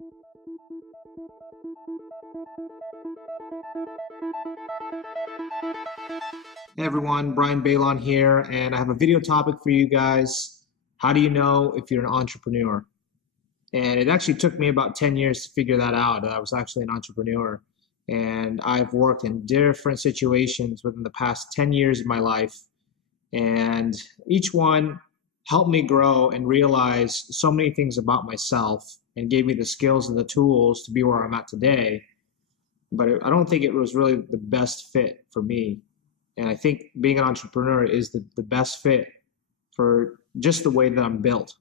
Hey everyone, Brian Balon here, and I have a video topic for you guys. How do you know if you're an entrepreneur? And it actually took me about 10 years to figure that out, that I was actually an entrepreneur. And I've worked in different situations within the past 10 years of my life. And each one helped me grow and realize so many things about myself and gave me the skills and the tools to be where I'm at today. But I don't think it was really the best fit for me. And I think being an entrepreneur is the best fit for just the way that I'm built.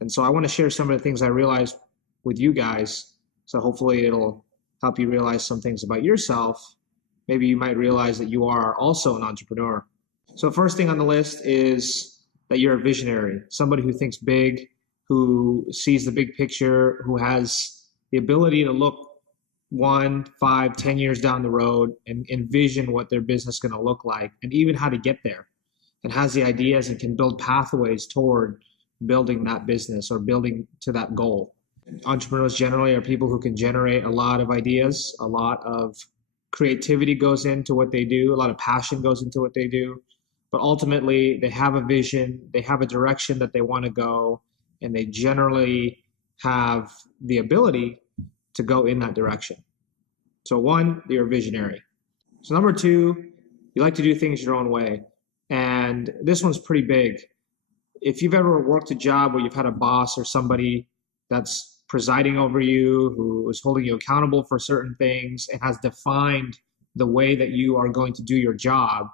And so I want to share some of the things I realized with you guys. So hopefully it'll help you realize some things about yourself. Maybe you might realize that you are also an entrepreneur. So first thing on the list is that you're a visionary, somebody who thinks big, who sees the big picture, who has the ability to look 1, 5, 10 years down the road and envision what their business is going to look like and even how to get there, and has the ideas and can build pathways toward building that business or building to that goal. Entrepreneurs generally are people who can generate a lot of ideas, a lot of creativity goes into what they do, a lot of passion goes into what they do, but ultimately they have a vision, they have a direction that they want to go, and they generally have the ability to go in that direction. So 1, you're a visionary. So number 2, you like to do things your own way. And this one's pretty big. If you've ever worked a job where you've had a boss or somebody that's presiding over you, who is holding you accountable for certain things and has defined the way that you are going to do your job,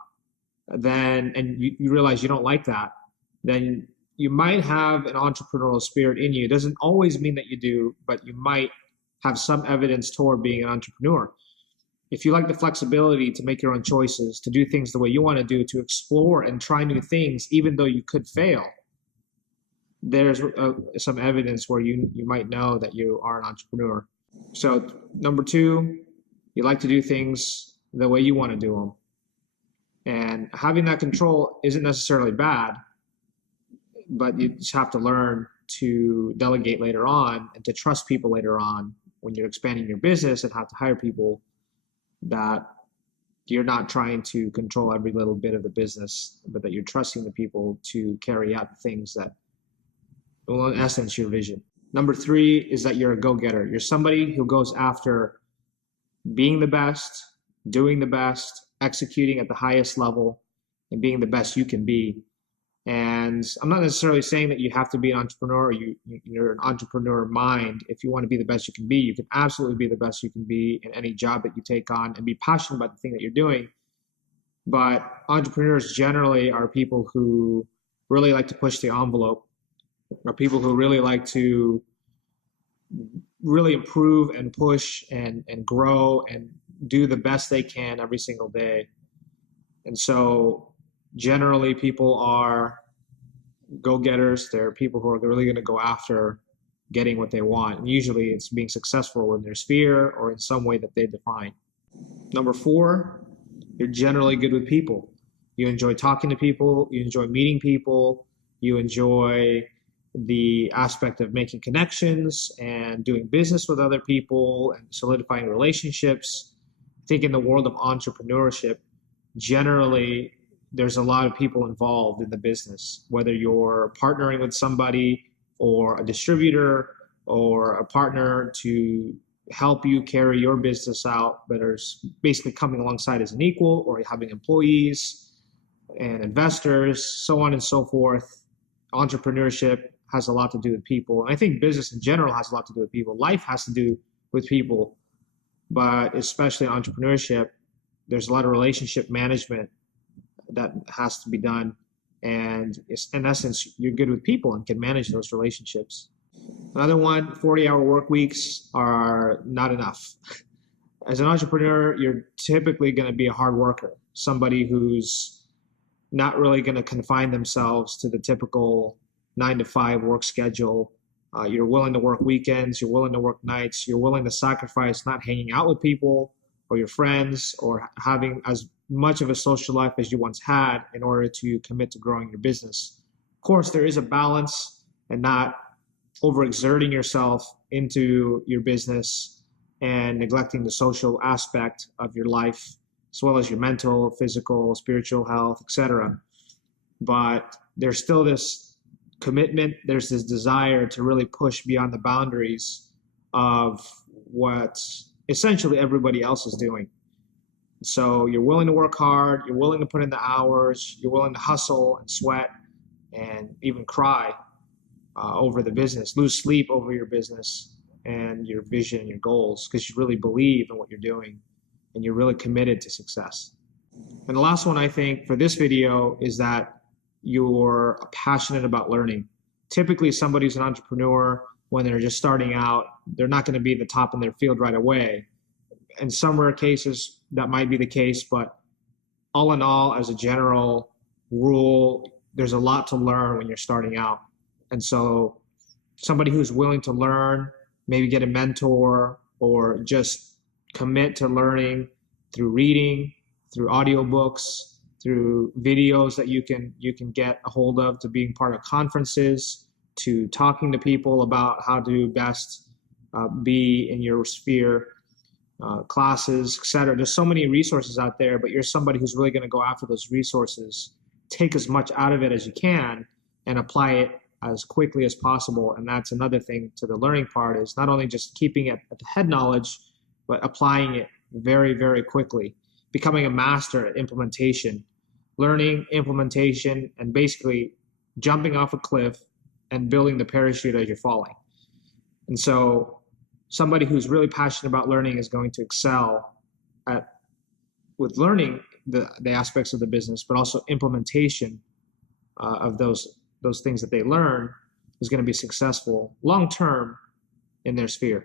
then, and you realize you don't like that, then you might have an entrepreneurial spirit in you. It doesn't always mean that you do, but you might have some evidence toward being an entrepreneur. If you like the flexibility to make your own choices, to do things the way you want to do, to explore and try new things, even though you could fail, there's some evidence where you might know that you are an entrepreneur. So number 2, you like to do things the way you want to do them. And having that control isn't necessarily bad, but you just have to learn to delegate later on and to trust people later on when you're expanding your business, and have to hire people that you're not trying to control every little bit of the business, but that you're trusting the people to carry out the things that, well, in essence, your vision. Number 3 is that you're a go-getter. You're somebody who goes after being the best, doing the best, executing at the highest level, and being the best you can be. And I'm not necessarily saying that you have to be an entrepreneur, or you're an entrepreneur mind. If you want to be the best you can be, you can absolutely be the best you can be in any job that you take on and be passionate about the thing that you're doing. But entrepreneurs generally are people who really like to push the envelope, are people who really like to really improve and push and grow and do the best they can every single day. And so generally people are go-getters. They're people who are really going to go after getting what they want. And usually it's being successful in their sphere or in some way that they define. Number 4, you're generally good with people. You enjoy talking to people. You enjoy meeting people. You enjoy the aspect of making connections and doing business with other people and solidifying relationships. I think in the world of entrepreneurship, generally, there's a lot of people involved in the business, whether you're partnering with somebody or a distributor or a partner to help you carry your business out, but are basically coming alongside as an equal, or having employees and investors, so on and so forth. Entrepreneurship has a lot to do with people. And I think business in general has a lot to do with people. Life has to do with people, but especially entrepreneurship, there's a lot of relationship management that has to be done. And in essence, you're good with people and can manage those relationships. Another one, 40-hour work weeks are not enough. As an entrepreneur, you're typically going to be a hard worker, somebody who's not really going to confine themselves to the typical 9-to-5 work schedule. You're willing to work weekends, you're willing to work nights, you're willing to sacrifice not hanging out with people or your friends or having as much of a social life as you once had in order to commit to growing your business. Of course, there is a balance, and not overexerting yourself into your business and neglecting the social aspect of your life, as well as your mental, physical, spiritual health, etc. But there's still this commitment, there's this desire to really push beyond the boundaries of what essentially everybody else is doing. So you're willing to work hard, you're willing to put in the hours, you're willing to hustle and sweat and even cry over the business, lose sleep over your business and your vision and your goals, because you really believe in what you're doing and you're really committed to success. And the last one, I think, for this video is that you're passionate about learning. Typically, somebody who's an entrepreneur, when they're just starting out, they're not going to be the top in their field right away. In some rare cases, that might be the case, but all in all, as a general rule, there's a lot to learn when you're starting out. And so somebody who's willing to learn, maybe get a mentor, or just commit to learning through reading, through audiobooks, through videos that you can get a hold of, to being part of conferences, to talking to people about how to best be in your sphere, classes, etc. There's so many resources out there, but you're somebody who's really going to go after those resources, take as much out of it as you can, and apply it as quickly as possible. And that's another thing to the learning part, is not only just keeping it at the head knowledge, but applying it very, very quickly, becoming a master at implementation, learning, implementation, and basically jumping off a cliff and building the parachute as you're falling. And so somebody who's really passionate about learning is going to excel with learning the aspects of the business, but also implementation of those things that they learn is going to be successful long-term in their sphere.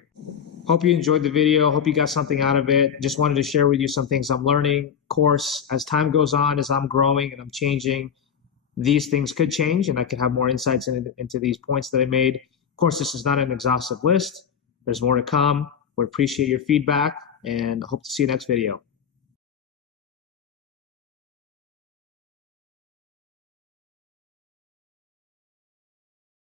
Hope you enjoyed the video. Hope you got something out of it. Just wanted to share with you some things I'm learning. Of course, as time goes on, as I'm growing and I'm changing, these things could change and I could have more insights into these points that I made. Of course, this is not an exhaustive list. There's more to come. We appreciate your feedback and hope to see you next video.